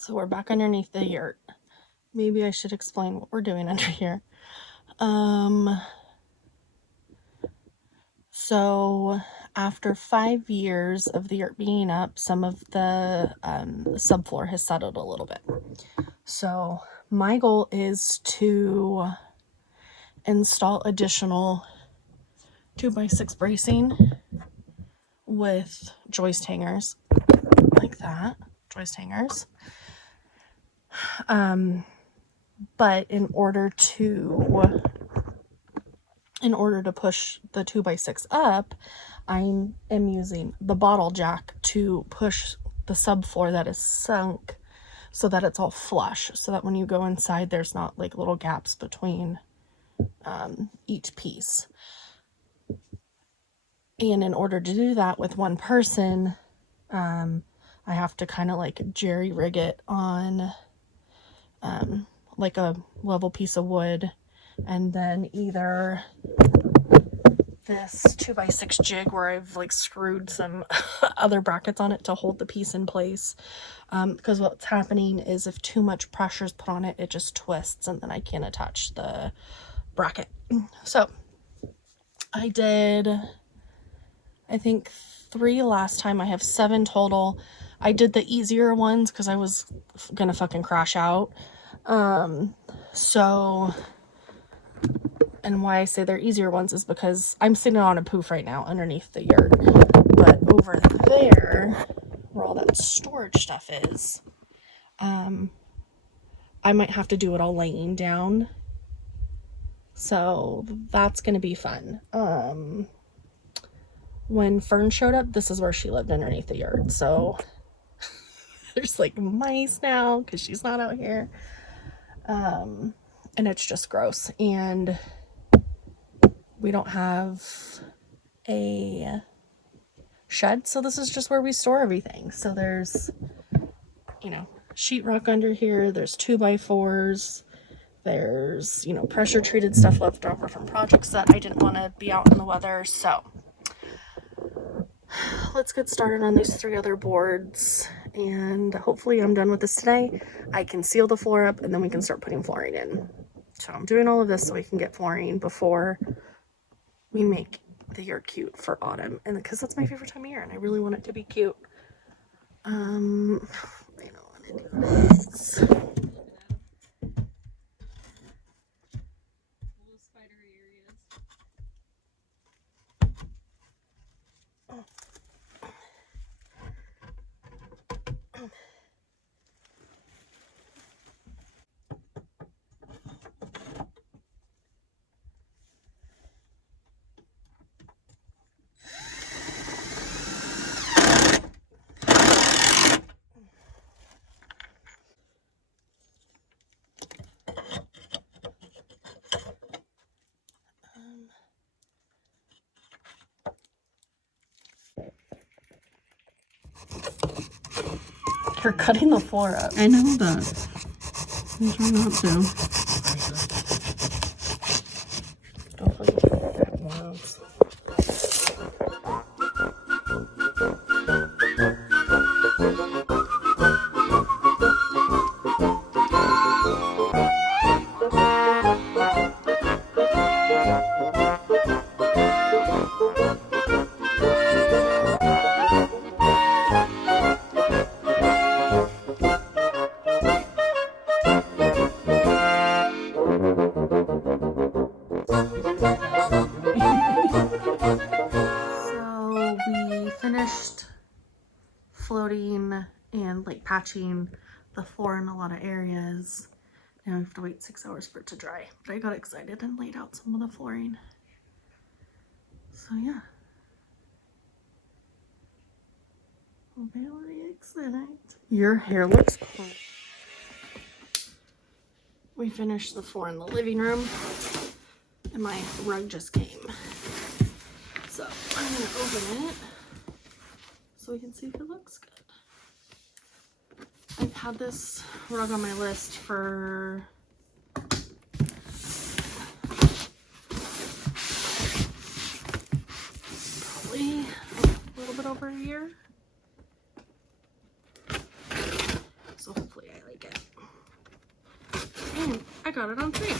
So we're back underneath the yurt. Maybe I should explain what we're doing under here. So after 5 years of the yurt being up, some of the subfloor has settled a little bit. So my goal is to install additional 2x6 bracing with joist hangers like that, joist hangers. But in order to push the 2x6 up, I am using the bottle jack to push the subfloor that is sunk so that it's all flush, so that when you go inside there's not like little gaps between each piece. And in order to do that with one person, I have to kind of like jerry rig it on like a level piece of wood, and then either this 2x6 jig where I've like screwed some other brackets on it to hold the piece in place, because what's happening is if too much pressure is put on it, it just twists and then I can't attach the bracket. So I did, I think 3 last time. I have 7 total. I did the easier ones because I was gonna fucking crash out. So, and why I say they're easier ones is because I'm sitting on a poof right now underneath the yurt, but over there where all that storage stuff is, I might have to do it all laying down. So that's gonna be fun. When Fern showed up, this is where she lived underneath the yurt. So there's like mice now because she's not out here. And it's just gross. And we don't have a shed, so this is just where we store everything. So there's, you know, sheetrock under here, there's 2x4s, there's, you know, pressure treated stuff left over from projects that I didn't want to be out in the weather. So let's get started on these 3 other boards, and hopefully I'm done with this today. I can seal the floor up and then we can start putting flooring in. So I'm doing all of this so we can get flooring before we make the yurt cute for autumn, and because that's my favorite time of year and I really want it to be cute. I don't want to do this. You're cutting the floor up. I know that. I'm trying not to. Don't forget to put that once. So we finished floating and like patching the floor in a lot of areas. Now we have to wait 6 hours for it to dry, but I got excited and laid out some of the flooring. So yeah, very excited. Your hair looks cool. We finished the floor in the living room and my rug just came. So I'm gonna open it so we can see if it looks good. I've had this rug on my list for probably a little bit over a year. So hopefully I And I got it on sale.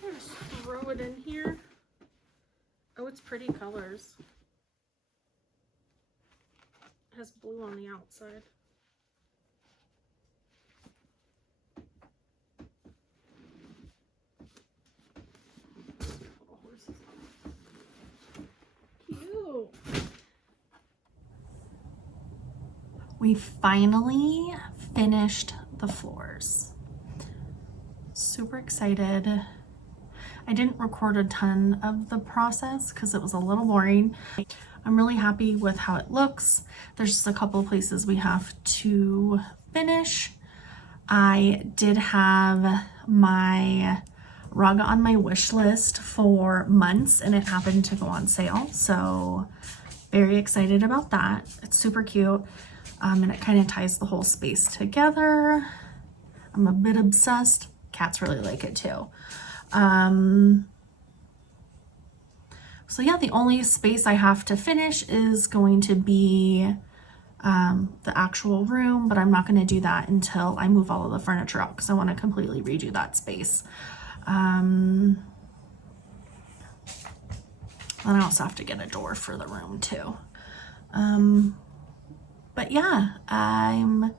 Just throw it in here. Oh, it's pretty colors. It has blue on the outside. Cute. We finally finished the floors. Super excited. I didn't record a ton of the process because it was a little boring. I'm really happy with how it looks. There's just a couple of places we have to finish. I did have my rug on my wish list for months and it happened to go on sale. So very excited about that. It's super cute. And it kind of ties the whole space together. I'm a bit obsessed. Cats really like it too. So yeah, the only space I have to finish is going to be the actual room, but I'm not going to do that until I move all of the furniture out because I want to completely redo that space. And I also have to get a door for the room too. But yeah, I'm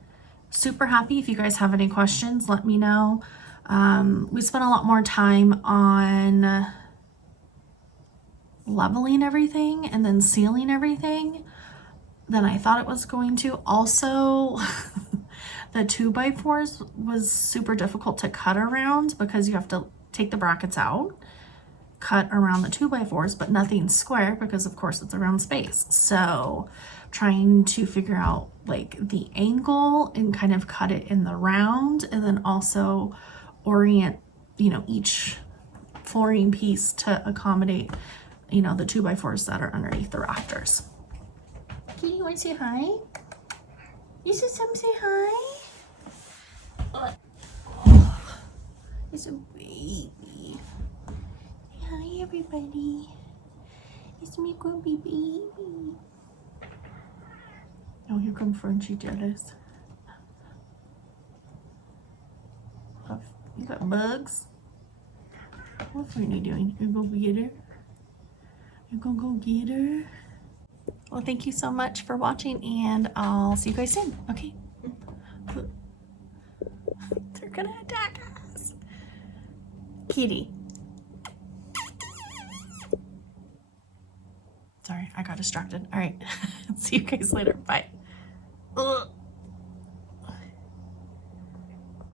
super happy. If you guys have any questions, let me know. We spent a lot more time on leveling everything and then sealing everything than I thought it was going to. Also, the 2x4s was super difficult to cut around because you have to take the brackets out, cut around the 2x4s, but nothing square because of course it's a round space. So trying to figure out like the angle and kind of cut it in the round and then also orient, you know, each flooring piece to accommodate, you know, the 2x4s that are underneath the rafters. Kitty, you want to say hi? You said some say hi? It's a baby. Say hi, everybody. It's me, grumpy baby. Oh, here comes Frenchie jealous. You got bugs? What's Renee doing? You gonna go get her? You gonna go get her? Well, thank you so much for watching, and I'll see you guys soon. Okay. They're gonna attack us. Kitty. Sorry, I got distracted. All right. See you guys later. Bye. Ugh.